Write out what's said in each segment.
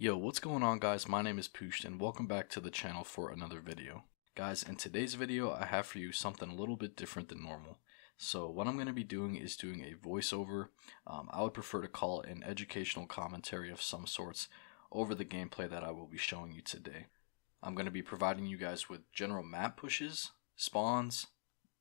Yo, what's going on guys? My name is Poosht and welcome back to the channel for another video. Guys, in today's video I have for you something a little bit different than normal. So what I'm going to be doing is doing a voiceover. I would prefer to call it an educational commentary of some sorts over the gameplay that I will be showing you today. I'm going to be providing you guys with general map pushes, spawns,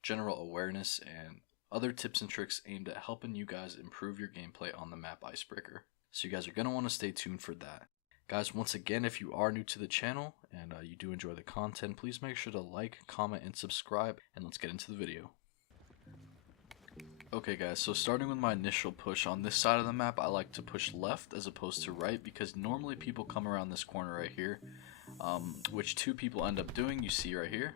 general awareness, and other tips and tricks aimed at helping you guys improve your gameplay on the map Icebreaker. So you guys are going to want to stay tuned for that. Guys, once again, if you are new to the channel and you do enjoy the content, please make sure to like, comment, and subscribe, and let's get into the video. Okay guys, so starting with my initial push, on this side of the map I like to push left as opposed to right because normally people come around this corner right here, which two people end up doing, you see right here.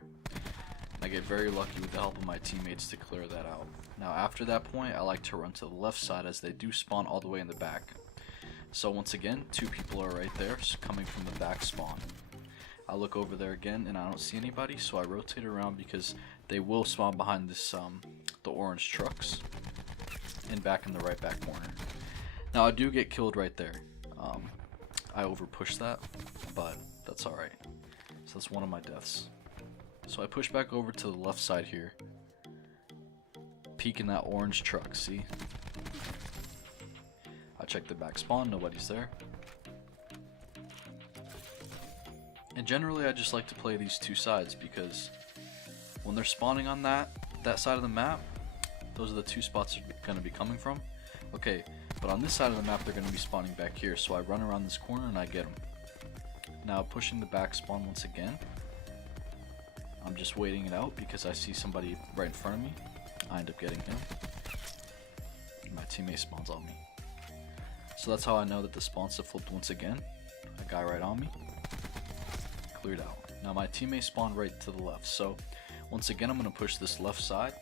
I get very lucky with the help of my teammates to clear that out. Now after that point, I like to run to the left side as they do spawn all the way in the back. So once again, two people are right there coming from the back spawn. I look over there again and I don't see anybody, so I rotate around because they will spawn behind this the orange trucks and back in the right back corner. Now I do get killed right there. I over pushed that, but that's alright. So that's one of my deaths. So I push back over to the left side here, peek in that orange truck, see? I check the back spawn, nobody's there. And generally I just like to play these two sides because when they're spawning on that side of the map, those are the two spots they're going to be coming from. Okay, but on this side of the map they're going to be spawning back here, so I run around this corner and I get them. Now pushing the back spawn once again. I'm just waiting it out because I see somebody right in front of me. I end up getting him. My teammate spawns on me. So that's how I know that the spawns have flipped once again. A guy right on me. Cleared out. Now my teammate spawned right to the left. So once again I'm going to push this left side.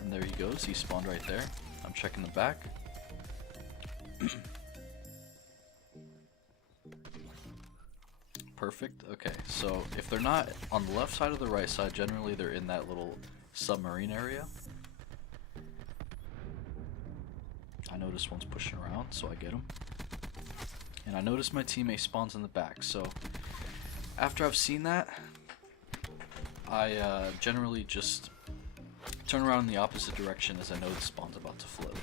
And there he goes. He spawned right there. I'm checking the back. Perfect. Okay, so if they're not on the left side or the right side, generally they're in that little submarine area. I notice one's pushing around, so I get him. And I notice my teammate spawns in the back, so after I've seen that, I generally just turn around in the opposite direction as I know the spawn's about to flip.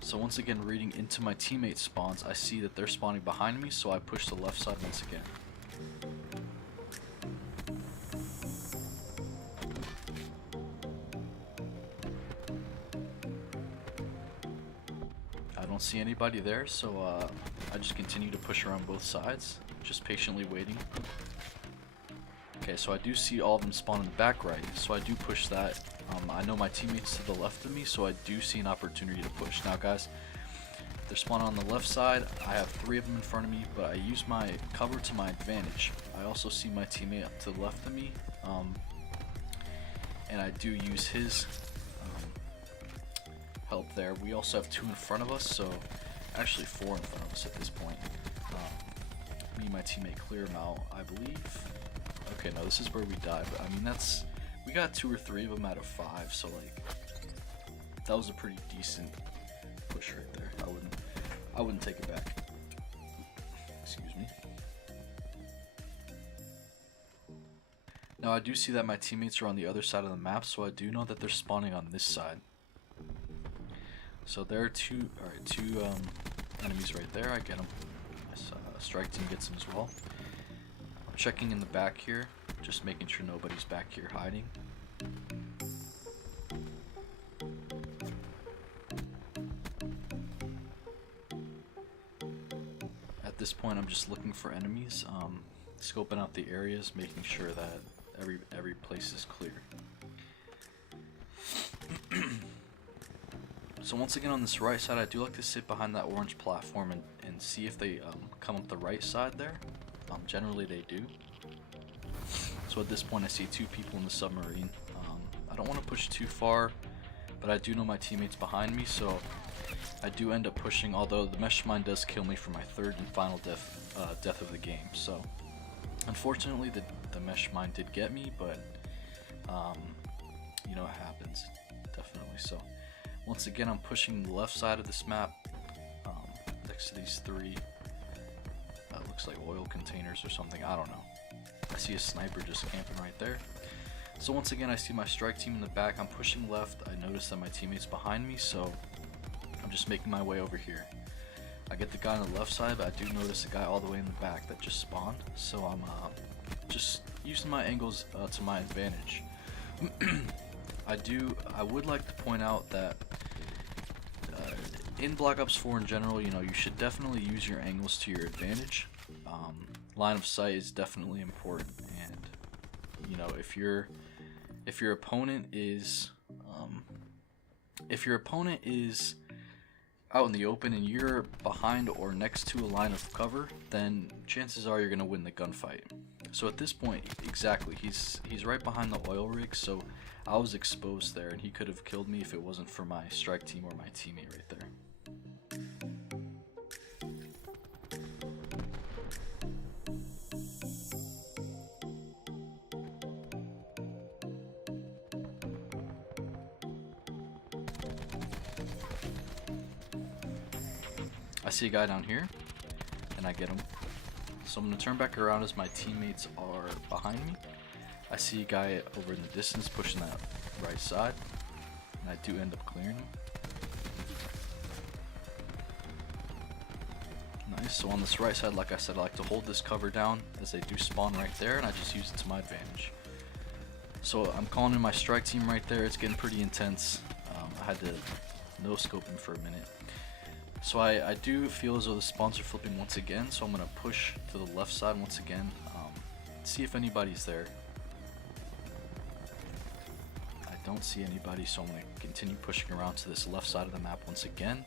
So once again, reading into my teammate's spawns, I see that they're spawning behind me, so I push the left side once again. I don't see anybody there, so I just continue to push around both sides, just patiently waiting. Okay, so I do see all of them spawn in the back right, so I do push that. I know my teammates to the left of me, so I do see an opportunity to push. Now guys, they're spawning on the left side. I have three of them in front of me, but I use my cover to my advantage. I also see my teammate up to the left of me, and I do use his help there. We also have two in front of us, so actually four in front of us at this point. Me and my teammate clear them out, I believe. Okay, no, this is where we die, but I mean we got 2 or 3 of them out of 5, so like that was a pretty decent push right there. I wouldn't take it back. Excuse me. Now I do see that my teammates are on the other side of the map, so I do know that they're spawning on this side. So there are two enemies right there. I get them. Strike team gets them as well. I'm checking in the back here, just making sure nobody's back here hiding. At this point I'm just looking for enemies, scoping out the areas, making sure that every place is clear. So once again on this right side, I do like to sit behind that orange platform and see if they come up the right side there. Generally they do. So at this point I see 2 people in the submarine. I don't want to push too far, but I do know my teammates behind me, so I do end up pushing, although the mesh mine does kill me for my 3rd and final death of the game. So unfortunately the mesh mine did get me, but you know, it happens, definitely. So once again I'm pushing the left side of this map, next to these three, looks like oil containers or something, I don't know. I see a sniper just camping right there. So once again, I see my strike team in the back. I'm pushing left. I notice that my teammate's behind me, so I'm just making my way over here. I get the guy on the left side, but I do notice a guy all the way in the back that just spawned, so I'm just using my angles to my advantage. I would like to point out that in Black Ops 4 in general, you know, you should definitely use your angles to your advantage. Line of sight is definitely important, and you know, if your opponent is out in the open and you're behind or next to a line of cover, then chances are you're gonna win the gunfight. So at this point, exactly, he's right behind the oil rig, so I was exposed there, and he could have killed me if it wasn't for my strike team or my teammate right there. I see a guy down here, and I get him. So I'm going to turn back around as my teammates are behind me. I see a guy over in the distance pushing that right side, and I do end up clearing him. Nice, so on this right side, like I said, I like to hold this cover down as they do spawn right there, and I just use it to my advantage. So I'm calling in my strike team right there. It's getting pretty intense. I had to no-scope him for a minute. So I do feel as though the spawns are flipping once again, so I'm going to push to the left side once again, see if anybody's there. I don't see anybody, so I'm going to continue pushing around to this left side of the map once again.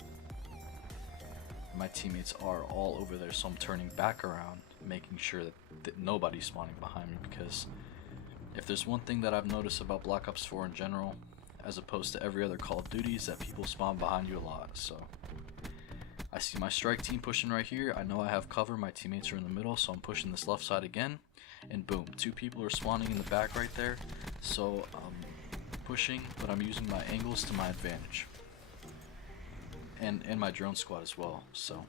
My teammates are all over there, so I'm turning back around, making sure that nobody's spawning behind me, because if there's one thing that I've noticed about Black Ops 4 in general, as opposed to every other Call of Duty, is that people spawn behind you a lot. So I see my strike team pushing right here. I know I have cover. My teammates are in the middle, so I'm pushing this left side again. And boom, two people are spawning in the back right there. So I'm pushing, but I'm using my angles to my advantage. And my drone squad as well. So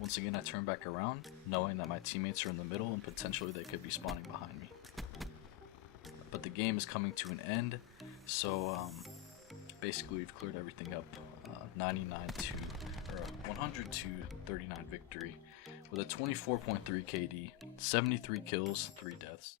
once again, I turn back around, knowing that my teammates are in the middle and potentially they could be spawning behind me. But the game is coming to an end, so basically we've cleared everything up. 100 to 39 victory with a 24.3 KD, 73 kills, 3 deaths.